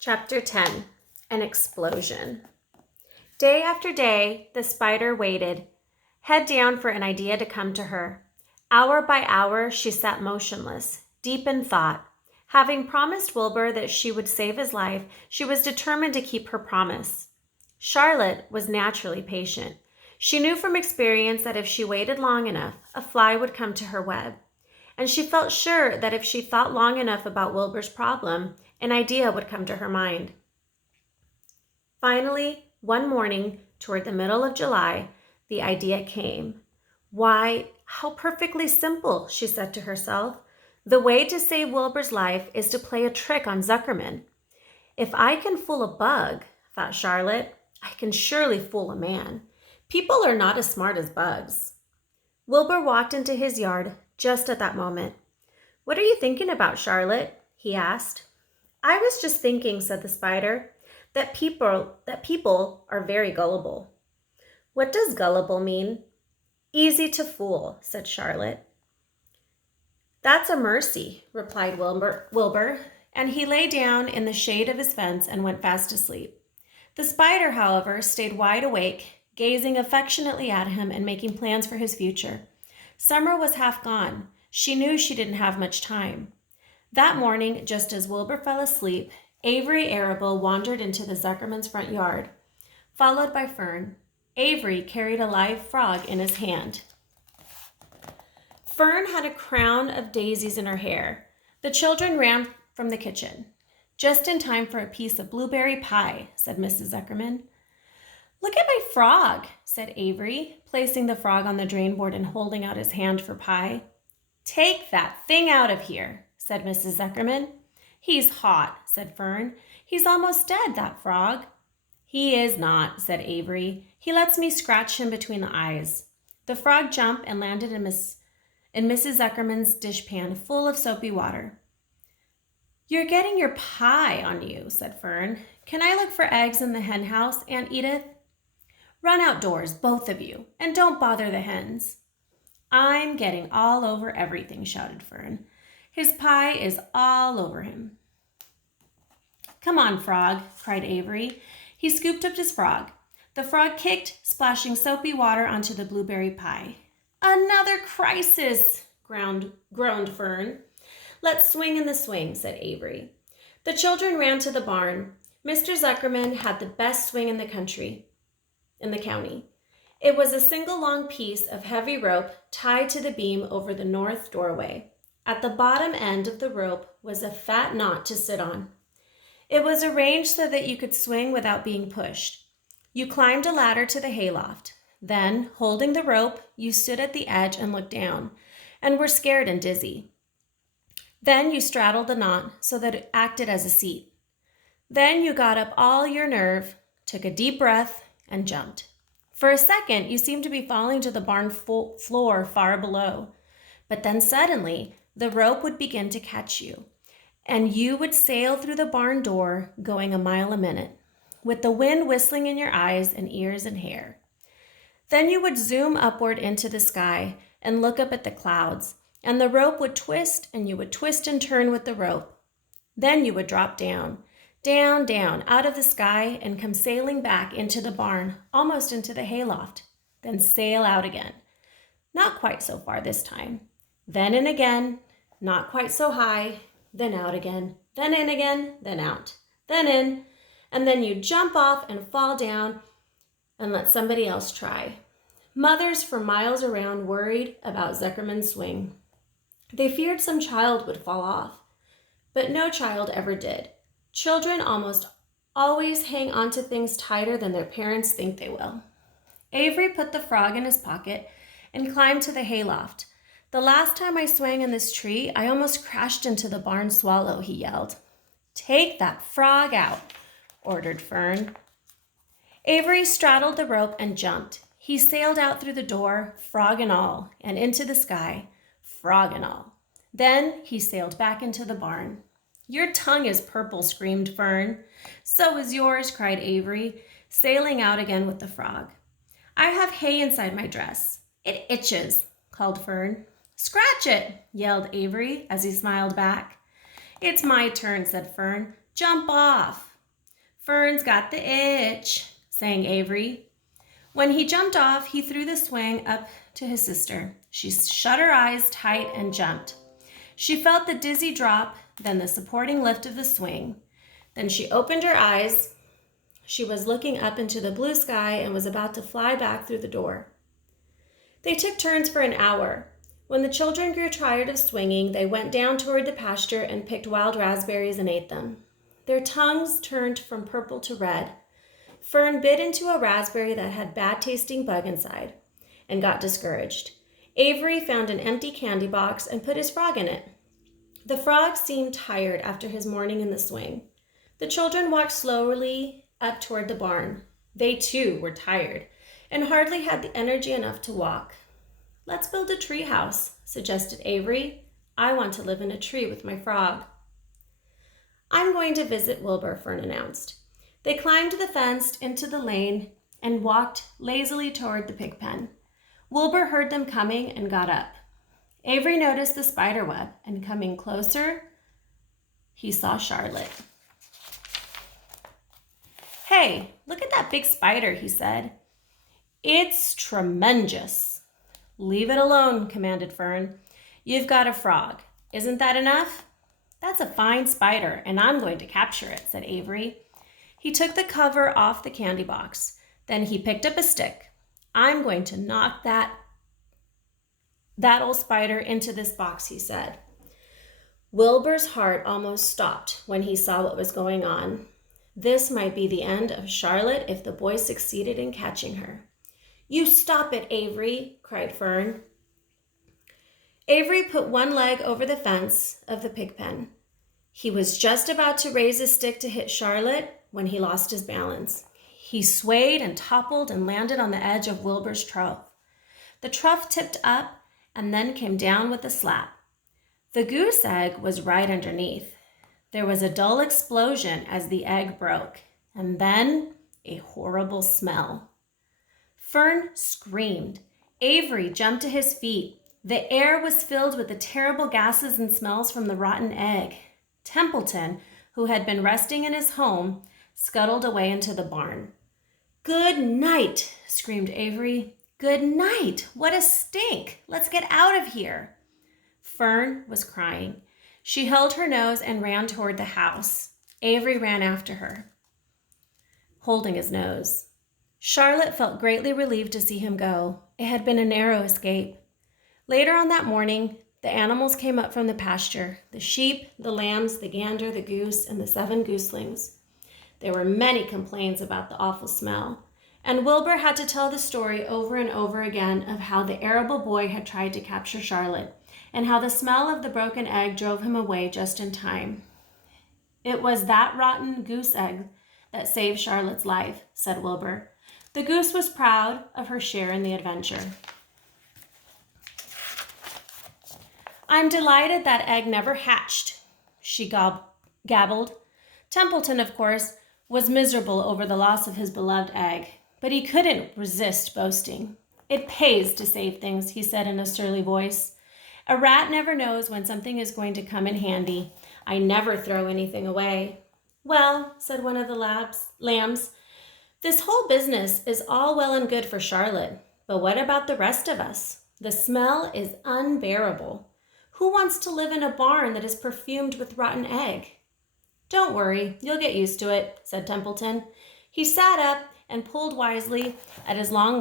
Chapter 10, An Explosion. Day after day, the spider waited, head down for an idea to come to her. Hour by hour, she sat motionless, deep in thought. Having promised Wilbur that she would save his life, she was determined to keep her promise. Charlotte was naturally patient. She knew from experience that if she waited long enough, a fly would come to her web. And she felt sure that if she thought long enough about Wilbur's problem, an idea would come to her mind. Finally, one morning, toward the middle of July, the idea came. Why, how perfectly simple, she said to herself. The way to save Wilbur's life is to play a trick on Zuckerman. If I can fool a bug, thought Charlotte, I can surely fool a man. People are not as smart as bugs. Wilbur walked into his yard just at that moment. What are you thinking about, Charlotte? He asked. I was just thinking, said the spider, that people are very gullible. What does gullible mean? Easy to fool, said Charlotte. That's a mercy, replied Wilbur, and he lay down in the shade of his fence and went fast asleep. The spider, however, stayed wide awake, gazing affectionately at him and making plans for his future. Summer was half gone. She knew she didn't have much time. That morning, just as Wilbur fell asleep, Avery Arable wandered into the Zuckerman's front yard, followed by Fern. Avery carried a live frog in his hand. Fern had a crown of daisies in her hair. The children ran from the kitchen. Just in time for a piece of blueberry pie, said Mrs. Zuckerman. Look at my frog, said Avery, placing the frog on the drain board and holding out his hand for pie. Take that thing out of here, said Mrs. Zuckerman. He's hot, said Fern. He's almost dead, that frog. He is not, said Avery. He lets me scratch him between the eyes. The frog jumped and landed in Mrs. Zuckerman's dishpan full of soapy water. You're getting your pie on you, said Fern. Can I look for eggs in the hen house, Aunt Edith? Run outdoors, both of you, and don't bother the hens. I'm getting all over everything, shouted Fern. His pie is all over him. Come on, Frog, cried Avery. He scooped up his frog. The frog kicked, splashing soapy water onto the blueberry pie. Another crisis, groaned Fern. Let's swing in the swing, said Avery. The children ran to the barn. Mr. Zuckerman had the best swing in the county. It was a single long piece of heavy rope tied to the beam over the north doorway. At the bottom end of the rope was a fat knot to sit on. It was arranged so that you could swing without being pushed. You climbed a ladder to the hayloft. Then, holding the rope, you stood at the edge and looked down, and were scared and dizzy. Then you straddled the knot so that it acted as a seat. Then you got up all your nerve, took a deep breath, and jumped. For a second, you seemed to be falling to the barn floor far below. But then suddenly, the rope would begin to catch you, and you would sail through the barn door going a mile a minute, with the wind whistling in your eyes and ears and hair. Then you would zoom upward into the sky and look up at the clouds, and the rope would twist, and you would twist and turn with the rope. Then you would drop down, down, down, out of the sky and come sailing back into the barn, almost into the hayloft, then sail out again. Not quite so far this time. Then in again, not quite so high, then out again, then in again, then out, then in, and then you jump off and fall down and let somebody else try. Mothers for miles around worried about Zuckerman's swing. They feared some child would fall off, but no child ever did. Children almost always hang on to things tighter than their parents think they will. Avery put the frog in his pocket and climbed to the hayloft. The last time I swung in this tree, I almost crashed into the barn swallow, he yelled. Take that frog out, ordered Fern. Avery straddled the rope and jumped. He sailed out through the door, frog and all, and into the sky, frog and all. Then he sailed back into the barn. Your tongue is purple, screamed Fern. So is yours, cried Avery, sailing out again with the frog. I have hay inside my dress. It itches, called Fern. Scratch it, yelled Avery as he smiled back. It's my turn, said Fern. Jump off. "Fern's got the itch," sang Avery. When he jumped off, he threw the swing up to his sister. She shut her eyes tight and jumped. She felt the dizzy drop, then the supporting lift of the swing. Then she opened her eyes. She was looking up into the blue sky and was about to fly back through the door. They took turns for an hour. When the children grew tired of swinging, they went down toward the pasture and picked wild raspberries and ate them. Their tongues turned from purple to red. Fern bit into a raspberry that had bad-tasting bug inside and got discouraged. Avery found an empty candy box and put his frog in it. The frog seemed tired after his morning in the swing. The children walked slowly up toward the barn. They too were tired and hardly had the energy enough to walk. "Let's build a tree house," suggested Avery. "I want to live in a tree with my frog." "I'm going to visit Wilbur," Fern announced. They climbed the fence into the lane and walked lazily toward the pig pen. Wilbur heard them coming and got up. Avery noticed the spider web, and coming closer, he saw Charlotte. "Hey, look at that big spider," he said. "It's tremendous." "Leave it alone," commanded Fern. "You've got a frog. Isn't that enough?" "That's a fine spider, and I'm going to capture it," said Avery. He took the cover off the candy box. Then he picked up a stick. "I'm going to knock that old spider into this box," he said. Wilbur's heart almost stopped when he saw what was going on. This might be the end of Charlotte if the boy succeeded in catching her. "You stop it, Avery," cried Fern. Avery put one leg over the fence of the pig pen. He was just about to raise his stick to hit Charlotte when he lost his balance. He swayed and toppled and landed on the edge of Wilbur's trough. The trough tipped up and then came down with a slap. The goose egg was right underneath. There was a dull explosion as the egg broke, and then a horrible smell. Fern screamed. Avery jumped to his feet. The air was filled with the terrible gases and smells from the rotten egg. Templeton, who had been resting in his home, scuttled away into the barn. "Good night," screamed Avery. "Good night. What a stink. Let's get out of here." Fern was crying. She held her nose and ran toward the house. Avery ran after her, holding his nose. Charlotte felt greatly relieved to see him go. It had been a narrow escape. Later on that morning, the animals came up from the pasture: the sheep, the lambs, the gander, the goose, and the 7 gooselings. There were many complaints about the awful smell, and Wilbur had to tell the story over and over again of how the arable boy had tried to capture Charlotte, and how the smell of the broken egg drove him away just in time. "It was that rotten goose egg that saved Charlotte's life," said Wilbur. The goose was proud of her share in the adventure. "I'm delighted that egg never hatched," she gabbled. Templeton, of course, was miserable over the loss of his beloved egg, but he couldn't resist boasting. "It pays to save things," he said in a surly voice. "A rat never knows when something is going to come in handy. I never throw anything away." "Well," said one of the lambs, "this whole business is all well and good for Charlotte, but what about the rest of us? The smell is unbearable. Who wants to live in a barn that is perfumed with rotten egg?" "Don't worry, you'll get used to it," said Templeton. He sat up and pulled wisely at his long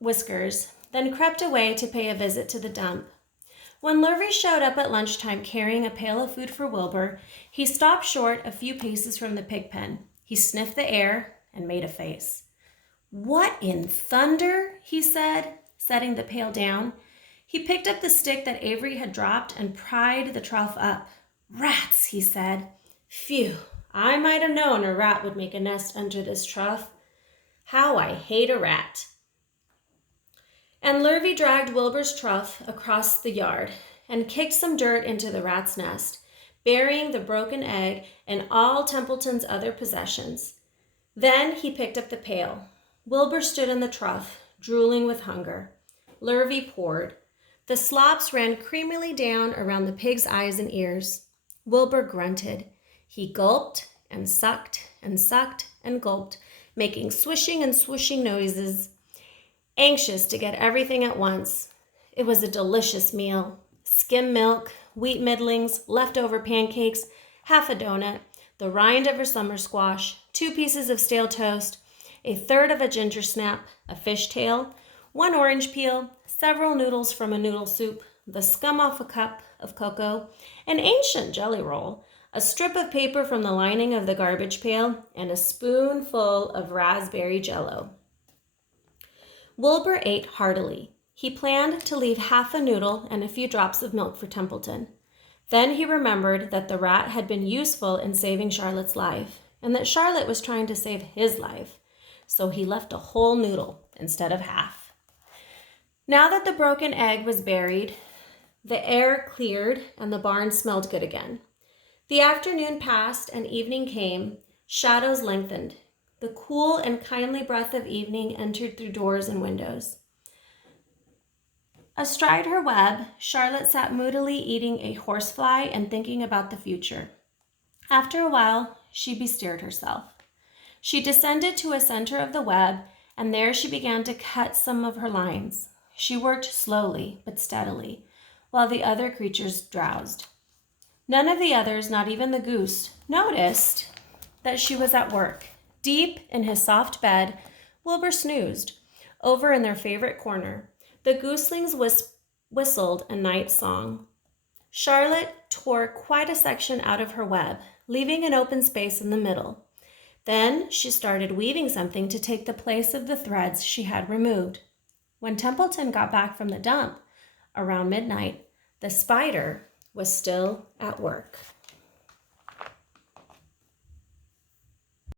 whiskers, then crept away to pay a visit to the dump. When Lurvy showed up at lunchtime carrying a pail of food for Wilbur, he stopped short a few paces from the pig pen. He sniffed the air and made a face. "What in thunder?" he said, setting the pail down. He picked up the stick that Avery had dropped and pried the trough up. "Rats," he said. "Phew, I might have known a rat would make a nest under this trough. How I hate a rat." And Lurvy dragged Wilbur's trough across the yard and kicked some dirt into the rat's nest, burying the broken egg and all Templeton's other possessions. Then he picked up the pail. Wilbur stood in the trough, drooling with hunger. Lurvy poured. The slops ran creamily down around the pig's eyes and ears. Wilbur grunted. He gulped and sucked and gulped, making swishing and swooshing noises, anxious to get everything at once. It was a delicious meal. Skim milk, wheat middlings, leftover pancakes, half a donut, the rind of her summer squash, 2 pieces of stale toast, a third of a ginger snap, a fish tail, 1 orange peel, several noodles from a noodle soup, the scum off a cup of cocoa, an ancient jelly roll, a strip of paper from the lining of the garbage pail, and a spoonful of raspberry jello. Wilbur ate heartily. He planned to leave half a noodle and a few drops of milk for Templeton. Then he remembered that the rat had been useful in saving Charlotte's life, and that Charlotte was trying to save his life. So he left a whole noodle instead of half. Now that the broken egg was buried, the air cleared and the barn smelled good again. The afternoon passed and evening came. Shadows lengthened. The cool and kindly breath of evening entered through doors and windows. Astride her web, Charlotte sat moodily eating a horsefly and thinking about the future. After a while, she bestirred herself. She descended to a center of the web, and there she began to cut some of her lines. She worked slowly but steadily, while the other creatures drowsed. None of the others, not even the goose, noticed that she was at work. Deep in his soft bed, Wilbur snoozed, over in their favorite corner. The gooselings whistled a night song. Charlotte tore quite a section out of her web, leaving an open space in the middle. Then she started weaving something to take the place of the threads she had removed. When Templeton got back from the dump around midnight, the spider was still at work.